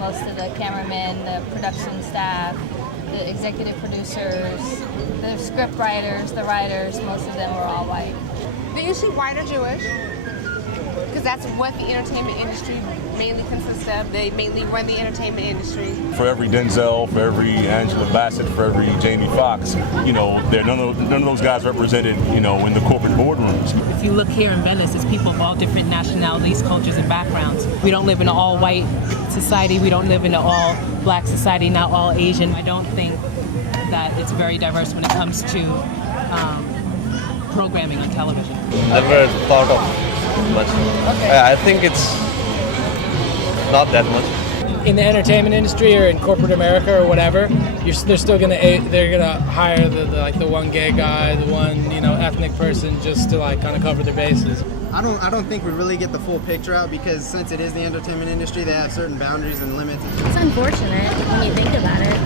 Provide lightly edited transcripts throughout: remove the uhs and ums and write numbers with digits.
most of the cameramen, the production staff, the executive producers, the script writers, the writers, most of them were all white. They're usually white or Jewish, because that's what the entertainment industry mainly consists of. They mainly run the entertainment industry. For every Denzel, for every Angela Bassett, for every Jamie Foxx, you know, none of those guys represented, you know, in the corporate boardrooms. If you look here in Venice, it's people of all different nationalities, cultures, and backgrounds. We don't live in an all-white society. We don't live in an all-black society, not all Asian. I don't think that it's very diverse when it comes to programming on television. Never thought of much. Okay. I think it's not that much. In the entertainment industry or in corporate America or whatever, they're still gonna hire the one gay guy, the one ethnic person, just to kind of cover their bases. I don't think we really get the full picture out, because since it is the entertainment industry, they have certain boundaries and limits. It's unfortunate when you think about it.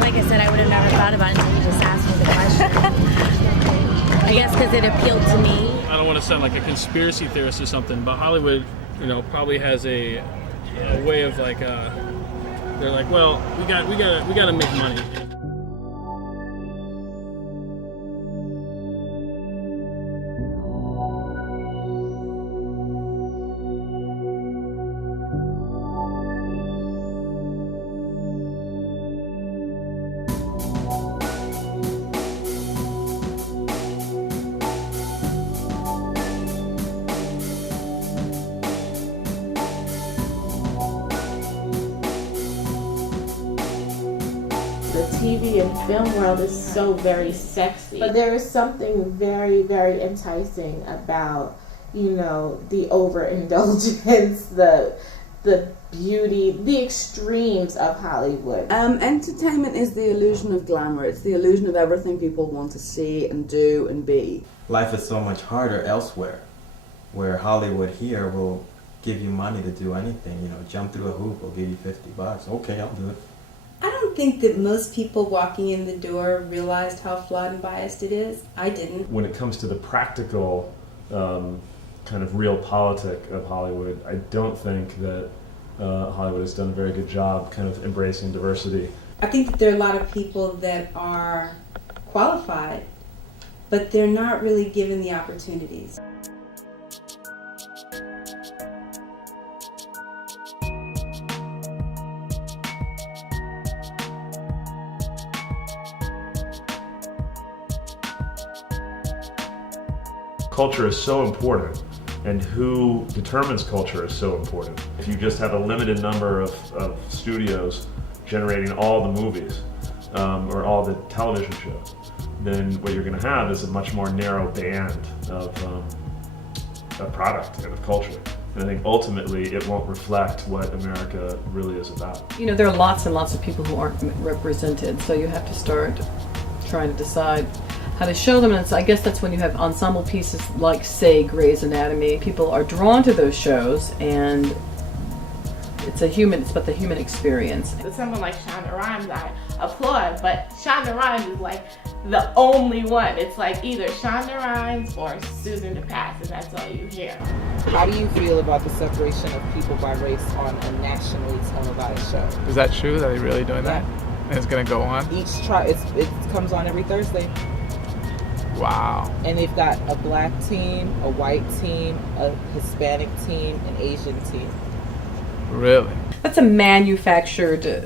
Like I said, I would have never thought about it until you just asked me the question. I guess because it appealed to me. I don't want to sound like a conspiracy theorist or something, but Hollywood, probably has a way of they're like, well, we got to make money. The TV and film world is so very sexy, but there is something very, very enticing about, the overindulgence, the beauty, the extremes of Hollywood. Entertainment is the illusion of glamour. It's the illusion of everything people want to see and do and be. Life is so much harder elsewhere, where Hollywood here will give you money to do anything. Jump through a hoop, will give you $50. Okay, I'll do it. I don't think that most people walking in the door realized how flawed and biased it is. I didn't. When it comes to the practical kind of real politic of Hollywood, I don't think that Hollywood has done a very good job kind of embracing diversity. I think that there are a lot of people that are qualified, but they're not really given the opportunities. Culture is so important, and who determines culture is so important. If you just have a limited number of studios generating all the movies or all the television shows, then what you're going to have is a much more narrow band of product and of culture. And I think ultimately it won't reflect what America really is about. There are lots and lots of people who aren't represented, so you have to start trying to decide how to show them, and I guess that's when you have ensemble pieces like, say, Grey's Anatomy. People are drawn to those shows, and it's about the human experience. Someone like Shonda Rhimes, I applaud, but Shonda Rhimes is like the only one. It's like either Shonda Rhimes or Susan DePass, and that's all you hear. How do you feel about the separation of people by race on a nationally televised show? Is that true? Are they really doing that? And it's going to go on? It comes on every Thursday. Wow. And they've got a black team, a white team, a Hispanic team, an Asian team. Really? That's a manufactured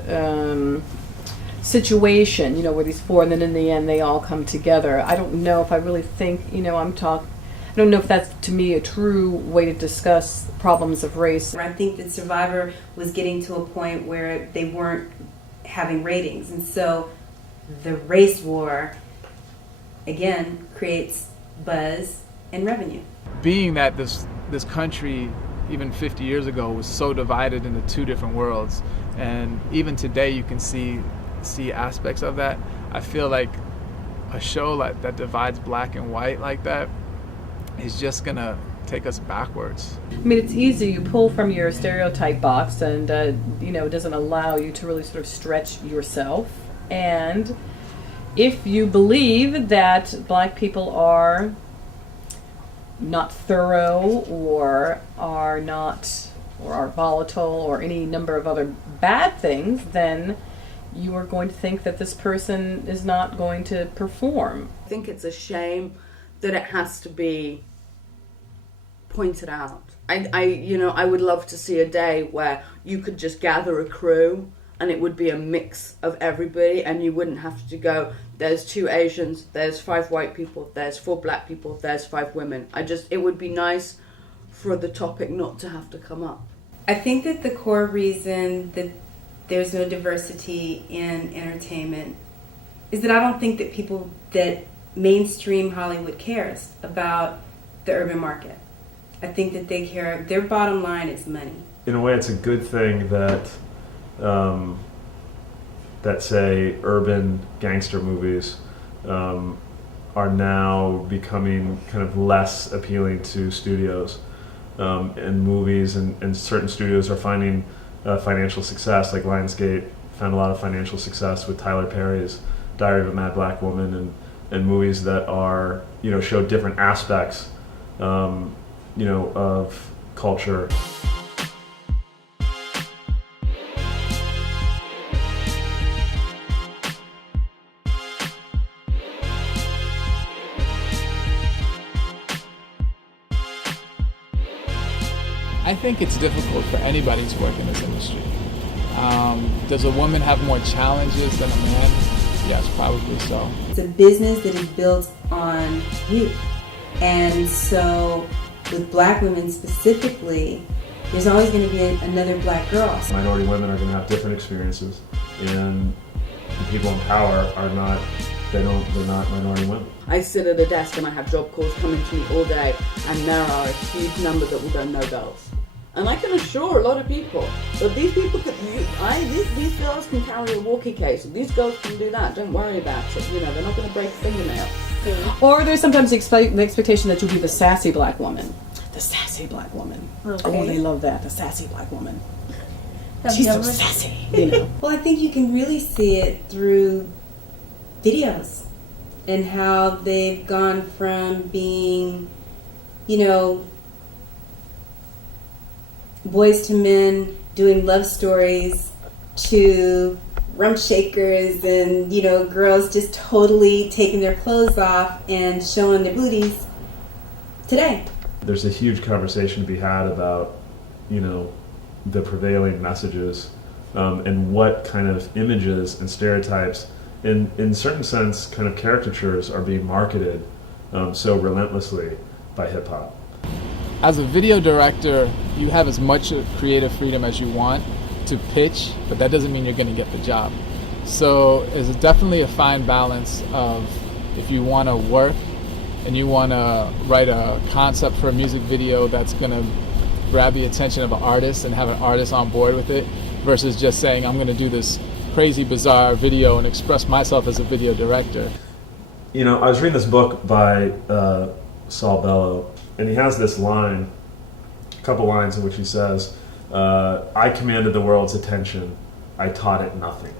situation, where these four, and then in the end they all come together. I don't know if I really think, I don't know if that's, to me, a true way to discuss problems of race. I think that Survivor was getting to a point where they weren't having ratings, and so the race war again creates buzz and revenue. Being that this country even 50 years ago was so divided into two different worlds, and even today you can see aspects of that, I feel like a show that divides black and white like that is just gonna take us backwards. I mean, it's easy. You pull from your stereotype box, and it doesn't allow you to really sort of stretch yourself. And if you believe that black people are not thorough or are not or are volatile or any number of other bad things, then you are going to think that this person is not going to perform. I think it's a shame that it has to be pointed out. I would love to see a day where you could just gather a crew and it would be a mix of everybody, and you wouldn't have to go, there's 2 Asians, there's 5 white people, there's 4 black people, there's 5 women. It would be nice for the topic not to have to come up. I think that the core reason that there's no diversity in entertainment is that I don't think that mainstream Hollywood cares about the urban market. I think that they care, their bottom line is money. In a way, it's a good thing that say urban gangster movies are now becoming kind of less appealing to studios, and movies and certain studios are finding financial success. Like Lionsgate found a lot of financial success with Tyler Perry's Diary of a Mad Black Woman, and movies that are, show different aspects of culture. I think it's difficult for anybody to work in this industry. Does a woman have more challenges than a man? Yes, probably so. It's a business that is built on youth. And so with black women specifically, there's always going to be another black girl. Minority women are going to have different experiences, and the people in power are not, they're not minority women. I sit at a desk and I have job calls coming to me all day, and there are a huge number that will go no girls. And I can assure a lot of people that these people these girls can carry a walkie case, these girls can do that, don't worry about it. They're not going to break a fingernail. Or there's sometimes the expectation that you'll be the sassy black woman. The sassy black woman. Okay. Oh, they love that, the sassy black woman. She's so sassy, Well, I think you can really see it through videos and how they've gone from being, boys to men doing love stories to rump shakers and, girls just totally taking their clothes off and showing their booties today. There's a huge conversation to be had about, the prevailing messages and what kind of images and stereotypes, in certain sense, kind of caricatures are being marketed so relentlessly by hip-hop. As a video director, you have as much creative freedom as you want to pitch, but that doesn't mean you're going to get the job. So it's definitely a fine balance of, if you want to work and you want to write a concept for a music video that's going to grab the attention of an artist and have an artist on board with it, versus just saying, I'm going to do this crazy, bizarre video and express myself as a video director. I was reading this book by Saul Bellow, and he has this line, a couple lines in which he says, I commanded the world's attention, I taught it nothing.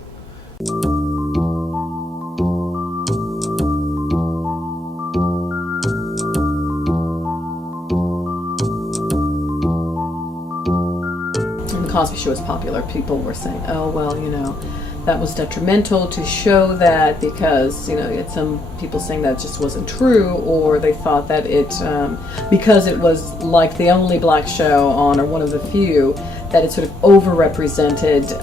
When the Cosby Show was popular, people were saying, oh, well, that was detrimental to show that, because you had some people saying that just wasn't true, or they thought that it because it was like the only black show on, or one of the few, that it sort of overrepresented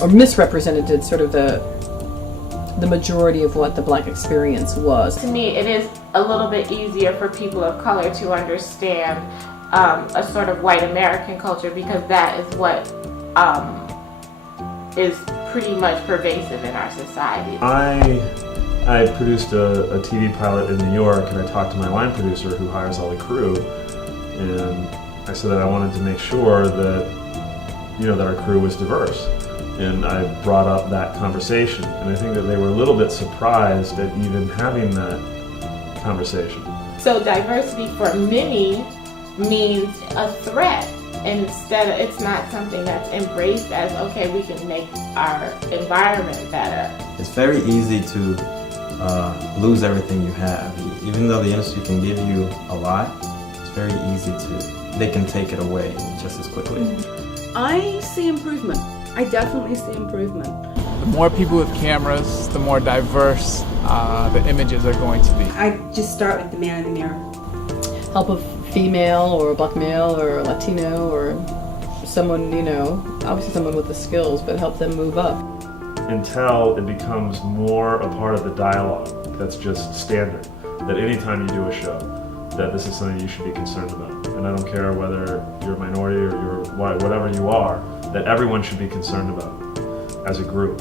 or misrepresented sort of the majority of what the black experience was. To me, it is a little bit easier for people of color to understand a sort of white American culture, because that is what is pretty much pervasive in our society. I produced a TV pilot in New York, and I talked to my line producer who hires all the crew, and I said that I wanted to make sure that that our crew was diverse, and I brought up that conversation, and I think that they were a little bit surprised at even having that conversation. So diversity for many means a threat. Instead, it's not something that's embraced as, okay, we can make our environment better. It's very easy to lose everything you have. Even though the industry can give you a lot, it's very easy to they can take it away just as quickly. I see improvement. I definitely see improvement. The more people with cameras, the more diverse the images are going to be. I just start with the man in the mirror. Help a female or a black male or a Latino or someone, you know, obviously someone with the skills, but help them move up. Until it becomes more a part of the dialogue that's just standard. That anytime you do a show, that this is something you should be concerned about. And I don't care whether you're a minority or you're whatever you are, that everyone should be concerned about as a group.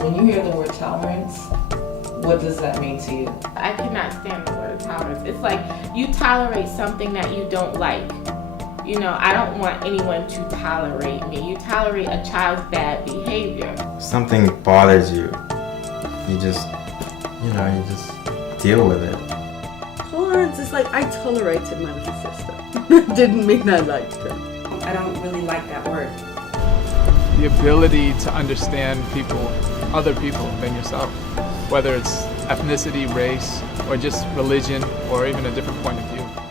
When you hear the word tolerance, what does that mean to you? I cannot stand the word tolerance. It's like you tolerate something that you don't like. You know, I don't want anyone to tolerate me. You tolerate a child's bad behavior. Something bothers you, you just deal with it. Tolerance is like, I tolerated my little sister. Didn't mean I liked her. I don't really like that word. The ability to understand people, other people than yourself, whether it's ethnicity, race, or just religion, or even a different point of view.